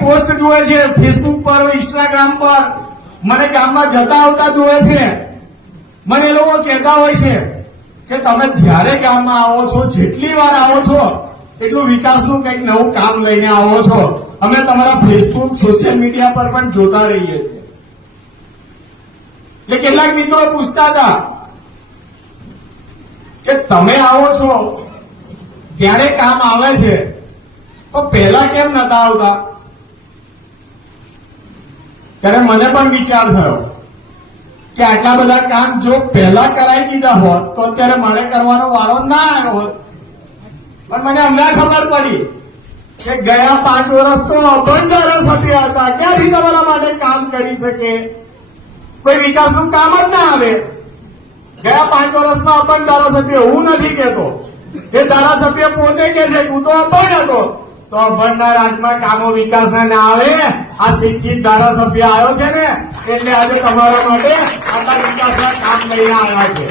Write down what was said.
post જોવે છે Facebook પર ઇન્સ્ટાગ્રામ પર મને ગામમાં જતા આવતા જોવે છે મને એ લોકો કહેતા હોય છે કે તમે જ્યારે ગામમાં આવો છો જેટલી વાર આવો છો એટલું વિકાસનું કંઈક નવું કામ લઈને આવો છો અમે તમારા ફેસબુક સોશિયલ મીડિયા પર પણ જોતા રહીએ છીએ એટલે કેટલાક મિત્રો પૂછતા હતા કે તમે આવો છો ત્યારે કામ આવે છે તો પહેલા કેમ નતા આવતા ત્યારે મને પણ વિચાર થયો કે આટલા બધા કામ જો પહેલા કરાવી દીધા હોત તો અત્યારે મારે કરવાનો વારો ના આવ્યો હોત પણ મને હમણાં ખબર પડી કે ગયા પાંચ વર્ષ તો અભણ ધારાસભ્ય હતા ક્યાંથી તમારા માટે કામ કરી શકે કોઈ વિકાસનું કામ જ ના આવે ગયા પાંચ વર્ષમાં અપંગ ધારાસભ્ય હું નથી કહેતો એ ધારાસભ્ય પોતે કે છે હું તો અપંગ હતો તો અભણના રાજમાં કામો વિકાસના ના આવે આ શિક્ષિત ધારાસભ્ય આવ્યો છે ને એટલે આજે તમારા માટે આટલા વિકાસના કામ લઈને આવ્યા છે